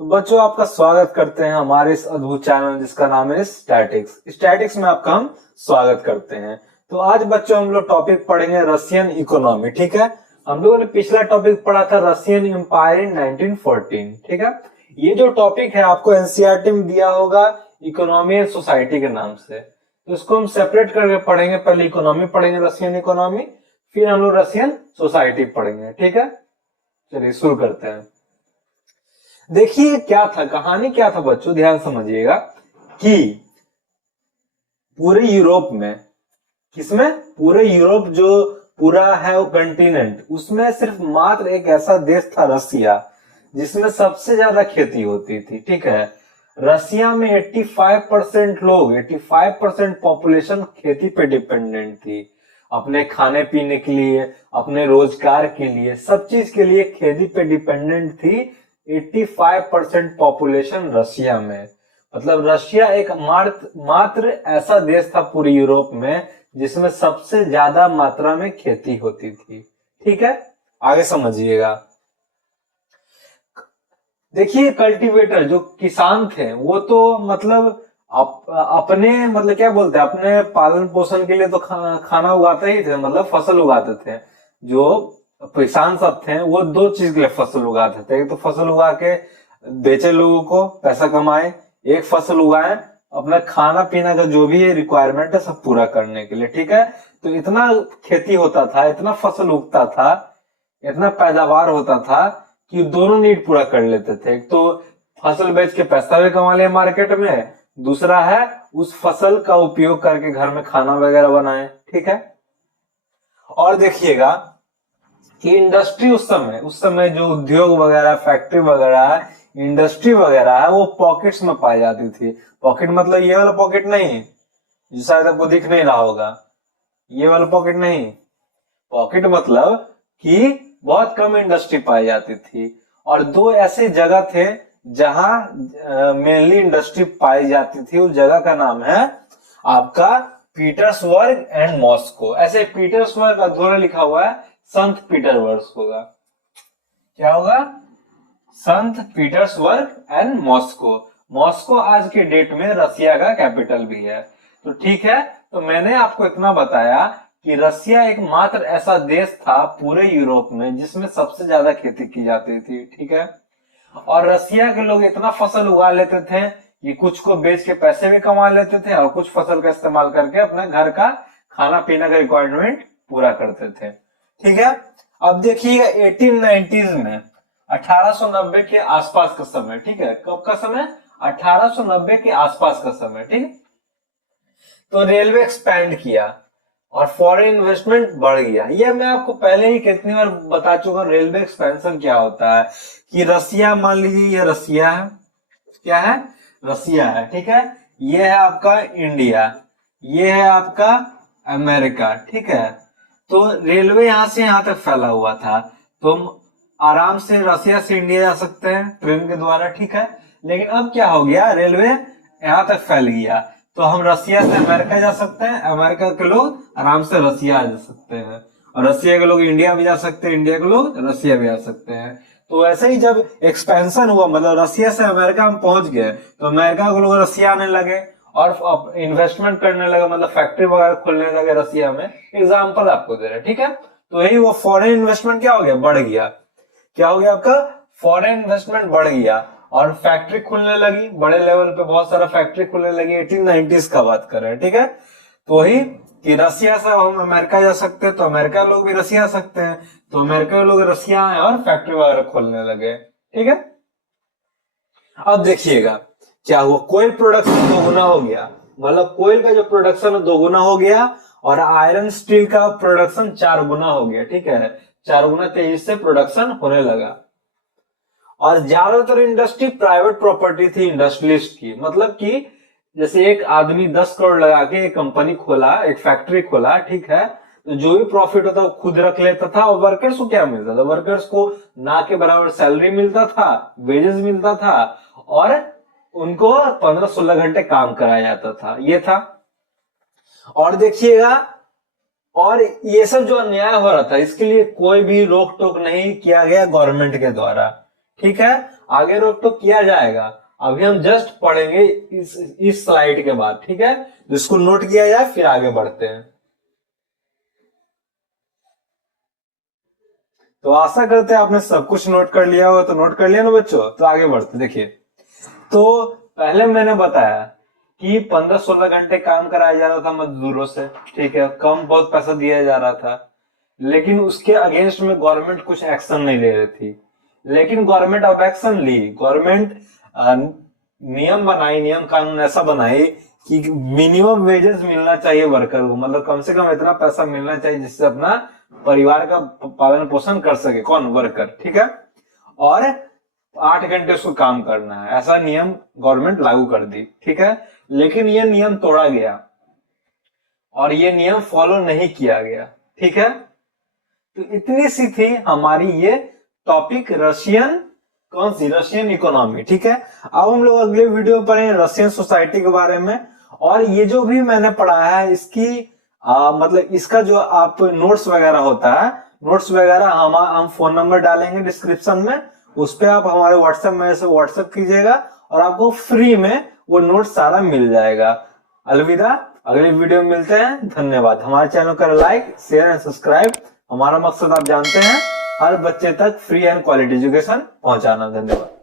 तो बच्चों आपका स्वागत करते हैं हमारे इस अद्भुत चैनल जिसका नाम है स्टैटिक्स। स्टैटिक्स में आपका हम स्वागत करते हैं। तो आज बच्चों हम लोग टॉपिक पढ़ेंगे रशियन इकोनॉमी। ठीक है, हम लोगों ने पिछला टॉपिक पढ़ा था रशियन एम्पायर इन 1914। ठीक है, ये जो टॉपिक है आपको एनसीईआरटी में दिया होगा इकोनॉमी एंड सोसाइटी के नाम से। तो इसको हम सेपरेट करके पढ़ेंगे। पहले इकोनॉमी पढ़ेंगे, रशियन इकोनॉमी, फिर हम लोग रशियन सोसाइटी पढ़ेंगे। ठीक है, चलिए शुरू करते हैं। देखिए क्या था, कहानी क्या था बच्चों, ध्यान समझिएगा कि पूरे यूरोप में, किसमें, पूरे यूरोप जो पूरा है वो कंटिनेंट, उसमें सिर्फ मात्र एक ऐसा देश था रसिया जिसमें सबसे ज्यादा खेती होती थी। ठीक है, रसिया में 85% लोग, 85% पॉपुलेशन खेती पे डिपेंडेंट थी। अपने खाने पीने के लिए, अपने रोजगार के लिए, सब चीज के लिए खेती पे डिपेंडेंट थी 85% पॉपुलेशन रशिया में। मतलब रशिया एक मात्र ऐसा देश था पूरे यूरोप में जिसमें सबसे ज्यादा मात्रा में खेती होती थी। ठीक है, आगे समझिएगा। देखिए कल्टीवेटर, जो किसान थे वो तो मतलब अपने मतलब क्या बोलते हैं, अपने पालन पोषण के लिए तो खाना उगाते ही थे, मतलब फसल उगाते थे। जो किसान सब थे वो दो चीज के लिए फसल उगाते थे, एक तो फसल उगा के बेचे, लोगों को पैसा कमाए, एक फसल उगाए अपना खाना पीना का जो भी रिक्वायरमेंट है सब पूरा करने के लिए। ठीक है, तो इतना खेती होता था, इतना फसल उगता था, इतना पैदावार होता था कि दोनों नीड पूरा कर लेते थे। एक तो फसल बेच के पैसा भी कमा लिया मार्केट में, दूसरा है उस फसल का उपयोग करके घर में खाना वगैरह बनाए। ठीक है, और देखिएगा कि इंडस्ट्री उस समय जो उद्योग वगैरह, फैक्ट्री वगैरह, इंडस्ट्री वगैरह है वो पॉकेट्स में पाई जाती थी। पॉकेट मतलब ये वाला पॉकेट नहीं जो शायद आपको दिख नहीं रहा होगा, ये वाला पॉकेट नहीं। पॉकेट मतलब कि बहुत कम इंडस्ट्री पाई जाती थी, और दो ऐसे जगह थे जहां मेनली इंडस्ट्री पाई जाती थी। उस जगह का नाम है आपका पीटर्सबर्ग एंड मॉस्को। ऐसे पीटर्सबर्ग अधूरा लिखा हुआ है, संत पीटर्सबर्ग होगा। क्या होगा? संत पीटर्सबर्ग एंड मॉस्को। मॉस्को आज के डेट में रसिया का कैपिटल भी है। तो ठीक है, तो मैंने आपको इतना बताया कि रसिया एक मात्र ऐसा देश था पूरे यूरोप में जिसमें सबसे ज्यादा खेती की जाती थी। ठीक है, और रसिया के लोग इतना फसल उगा लेते थे कि कुछ को बेच के पैसे भी कमा लेते थे और कुछ फसल का इस्तेमाल करके अपने घर का खाना पीना का रिक्वायरमेंट पूरा करते थे। ठीक है, अब देखिएगा 1890s में, 1890 के आसपास का समय। ठीक है, कब का समय? 1890 के आसपास का समय। ठीक है, तो रेलवे एक्सपैंड किया और फॉरेन इन्वेस्टमेंट बढ़ गया। ये मैं आपको पहले ही कितनी बार बता चुका हूं, रेलवे एक्सपेंशन क्या होता है। कि रसिया, मान लीजिए ये रसिया है, क्या है? रसिया है। ठीक है, ये है आपका इंडिया, ये है आपका अमेरिका। ठीक है, तो रेलवे यहां से यहां तक फैला हुआ था, तो हम आराम से रसिया से इंडिया जा सकते हैं ट्रेन के द्वारा। ठीक है, लेकिन अब क्या हो गया, रेलवे यहां तक फैल गया, तो हम रसिया से अमेरिका जा सकते हैं, अमेरिका के लोग आराम से रसिया जा सकते हैं, और रसिया के लोग इंडिया भी जा सकते हैं, इंडिया के लोग रसिया भी जा सकते हैं। तो ऐसे ही जब एक्सपेंशन हुआ, मतलब रसिया से अमेरिका हम पहुंच गए, तो अमेरिका के लोग रसिया आने लगे और इन्वेस्टमेंट करने लगे, मतलब फैक्ट्री वगैरह खोलने लगे रसिया में। एग्जाम्पल आपको दे रहे हैं। ठीक है, तो यही वो फॉरेन इन्वेस्टमेंट क्या हो गया, बढ़ गया। क्या हो गया आपका? फॉरेन इन्वेस्टमेंट बढ़ गया और फैक्ट्री खुलने लगी, बड़े लेवल पे बहुत सारा फैक्ट्री खुलने लगी। 1890s का बात कर रहे हैं। ठीक है, तो वही कि रसिया से हम अमेरिका जा सकते हैं, तो अमेरिका लोग भी रसिया आ सकते हैं, तो अमेरिका लोग रसिया आए और फैक्ट्री वगैरह खोलने लगे। ठीक है, अब देखिएगा क्या हुआ, कोयल प्रोडक्शन दोगुना हो गया, मतलब कोयल का जो प्रोडक्शन है दोगुना हो गया, और आयरन स्टील का प्रोडक्शन 4 गुना हो गया। ठीक है, 4 गुना तेजी से प्रोडक्शन होने लगा। और ज्यादातर इंडस्ट्री प्राइवेट प्रॉपर्टी थी इंडस्ट्रियलिस्ट की, मतलब कि जैसे एक आदमी 10 करोड़ लगा के एक कंपनी खोला, एक फैक्ट्री खोला। ठीक है, तो जो भी प्रॉफिट होता वो खुद रख लेता था, और वर्कर्स को क्या मिलता था? वर्कर्स को ना के बराबर सैलरी मिलता था, वेजेस मिलता था, और उनको 15-16 घंटे काम कराया जाता था। ये था। और देखिएगा, और ये सब जो अन्याय हो रहा था इसके लिए कोई भी रोक टोक नहीं किया गया गवर्नमेंट के द्वारा। ठीक है, आगे रोक टोक किया जाएगा। अभी हम जस्ट पढ़ेंगे इस स्लाइड के बाद, ठीक है। तो इसको नोट किया जाए, फिर आगे बढ़ते हैं। तो आशा करते हैं आपने सब कुछ नोट कर लिया होगा। तो नोट कर लिया ना बच्चों, तो आगे बढ़ते। देखिए, तो पहले मैंने बताया कि 15-16 घंटे काम कराया जा रहा था मजदूरों से, ठीक है, कम बहुत पैसा दिया जा रहा था, लेकिन उसके अगेंस्ट में गवर्नमेंट कुछ एक्शन नहीं ले रही थी। लेकिन गवर्नमेंट अब एक्शन ली। गवर्नमेंट नियम बनाई, नियम कानून ऐसा बनाई कि मिनिमम वेजेस मिलना चाहिए वर्कर को, मतलब कम से कम इतना पैसा मिलना चाहिए जिससे अपना परिवार का पालन पोषण कर सके, कौन, वर्कर, ठीक है। और 8 घंटे उसको काम करना है, ऐसा नियम गवर्नमेंट लागू कर दी, ठीक है। लेकिन ये नियम तोड़ा गया और ये नियम फॉलो नहीं किया गया, ठीक है। तो इतनी सी थी हमारी ये टॉपिक, रशियन, कौन सी, रशियन इकोनॉमी, ठीक है। अब हम लोग अगले वीडियो में पढ़ेंगे रशियन सोसाइटी के बारे में। और ये जो भी मैंने पढ़ाया है इसकी मतलब इसका जो आप नोट्स वगैरह होता है, नोट्स वगैरह हम फोन नंबर डालेंगे डिस्क्रिप्शन में, उस पर आप हमारे व्हाट्सएप में से व्हाट्सएप कीजिएगा और आपको फ्री में वो नोट सारा मिल जाएगा। अलविदा, अगले वीडियो में मिलते हैं। धन्यवाद। हमारे चैनल को लाइक, शेयर एंड सब्सक्राइब। हमारा मकसद आप जानते हैं, हर बच्चे तक फ्री एंड क्वालिटी एजुकेशन पहुंचाना। धन्यवाद।